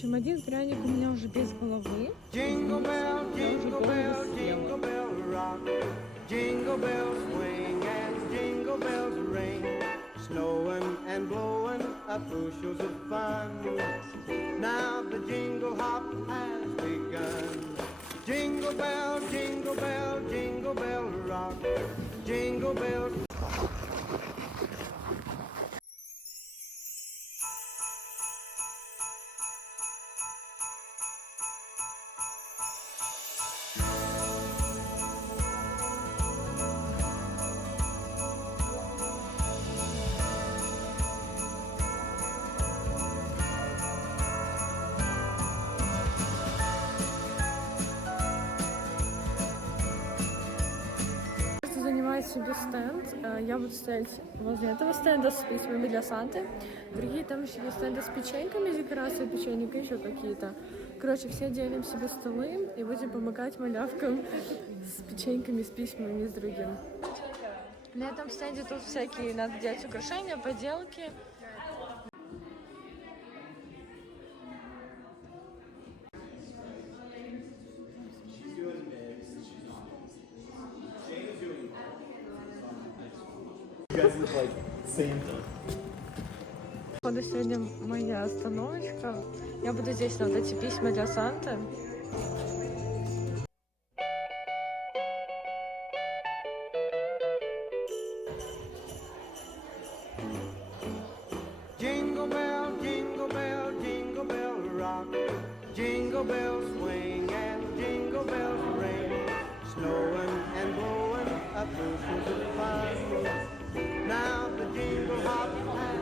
общем, один пряник у меня уже без головы. Jingle bell, jingle bell, jingle bell rock. Jingle bells swing and jingle bells ring. Snowing and blowing up bushels of fun. Now the jingle hop has begun. Jingle bell, jingle bell, jingle bell rock. Jingle bells. Занимает себе стенд. Я буду стоять возле этого стенда с письмами для Санты. Другие там еще есть стенды с печеньками, декорации печенька, еще какие-то. Короче, все делим себе столы и будем помогать малявкам с печеньками, с письмами, с другим. На этом стенде тут всякие надо делать украшения, поделки. Походу, сегодня моя остановочка. Я буду здесь на вот эти письма для Санты. Jingle bell, jingle bell, jingle bell rock. Jingle bells swing and jingle bells ring. Snowing and blowing up bushels of fun. Now the jingle hop has.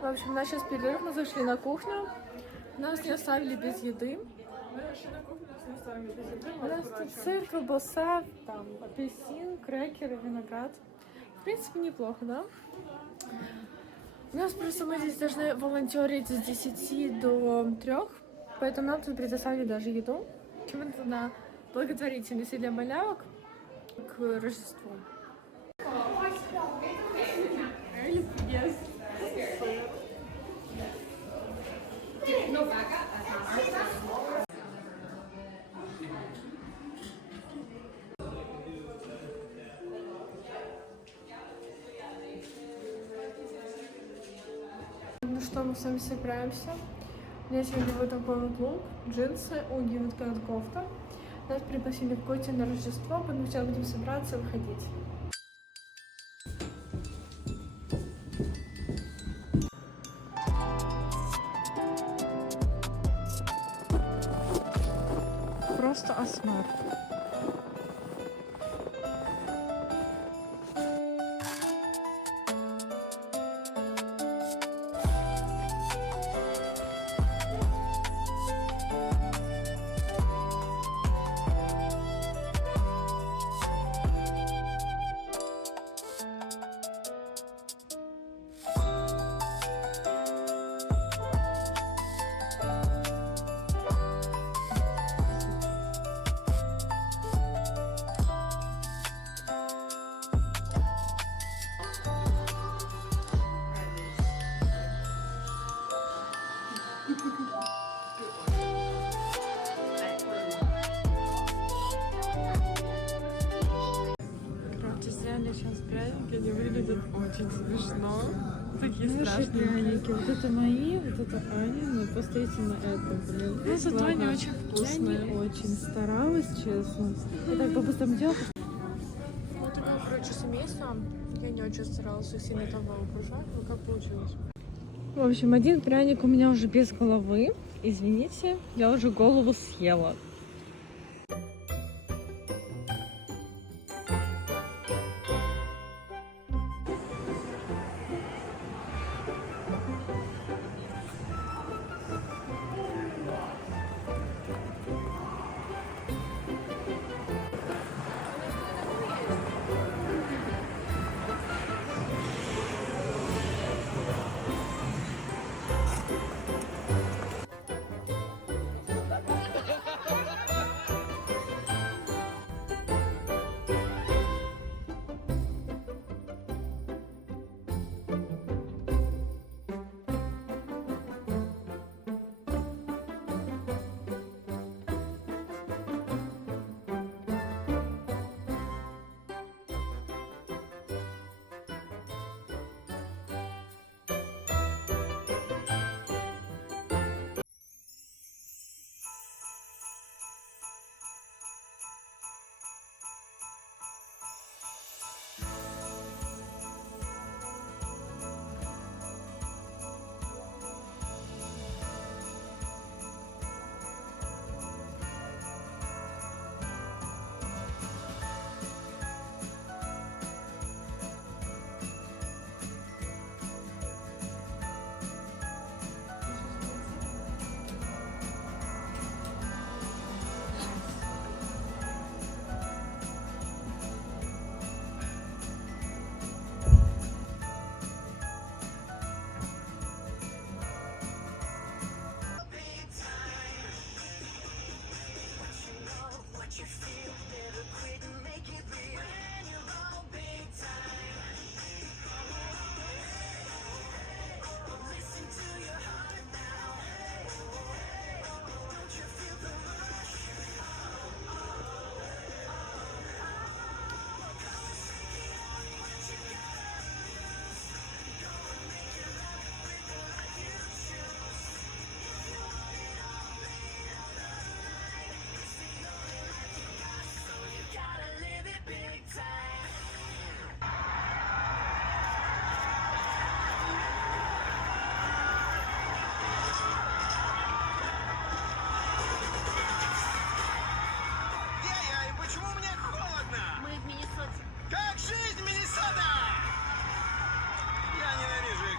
В общем, у нас сейчас перерыв, мы зашли на кухню. Нас не оставили без еды. У нас тут сыр, колбаса, там апельсин, крекеры, виноград. В принципе, неплохо, да? У нас просто мы здесь должны волонтерить с 10 до 3, поэтому нам тут предоставили даже еду. Почему-то на благотворительность для малявок к Рождеству. Ну что, мы с вами собираемся. У меня сегодня вот такой вот лук, джинсы, уги, вот такая вот кофта. Нас пригласили в гости на Рождество, поэтому сейчас будем собираться выходить. Просто осмар. Короче, сделали сейчас пряники, они выглядят очень смешно. Такие страшные пряники. Вот это мои, вот это Анины. Посмотрите на это, блин. Ну, зато они очень вкусные. Я не очень старалась, честно. Я так по-быстрому делала. Вот такое, короче, семейство. Я не очень старалась их сильно там вооружать, но как получилось. В общем, один пряник у меня уже без головы. Извините, я уже голову съела.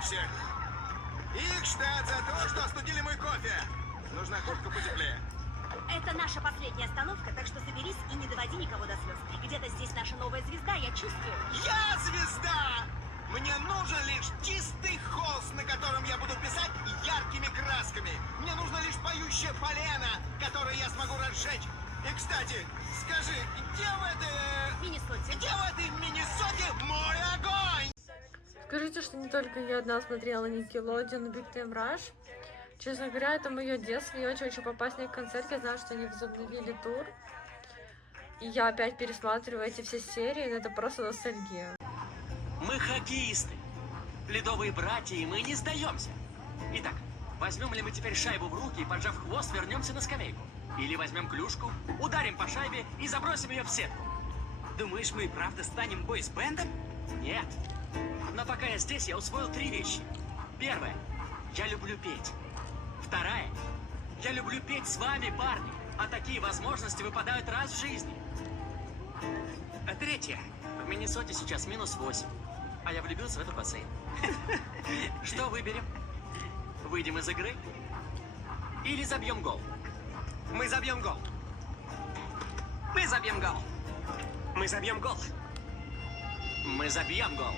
всех. И, кстати, за то, что остудили мой кофе. Нужна куртка потеплее. Это наша последняя остановка, так что соберись и не доводи никого до слез. Где-то здесь наша новая звезда, я чувствую. Я звезда! Мне нужен лишь чистый холст, на котором я буду писать яркими красками. Мне нужно лишь поющее полено, которое я смогу разжечь. И, кстати, скажи, где в этой... Миннесоте. Где в этой Миннесоте мой огонь? Скажите, что не только я одна смотрела Nickelodeon Big Time Rush. Честно говоря, это мое детство. Я очень хочу попасть на их концерт. Я знаю, что они возобновили тур. И я опять пересматриваю эти все серии. Но это просто ностальгия. Мы хоккеисты, ледовые братья, и мы не сдаемся. Итак, возьмем ли мы теперь шайбу в руки и, поджав хвост, вернемся на скамейку? Или возьмем клюшку, ударим по шайбе и забросим ее в сетку? Думаешь, мы и правда станем бойс-бендом? Нет. Но пока я здесь, я усвоил 3 вещи. Первое. Я люблю петь. Вторая. Я люблю петь с вами, парни. А такие возможности выпадают раз в жизни. А третье. В Миннесоте сейчас -8. А я влюбился в этот бассейн. Что выберем? Выйдем из игры? Или забьем гол? Мы забьем гол. Мы забьем гол. Мы забьем гол. Мы забьем гол.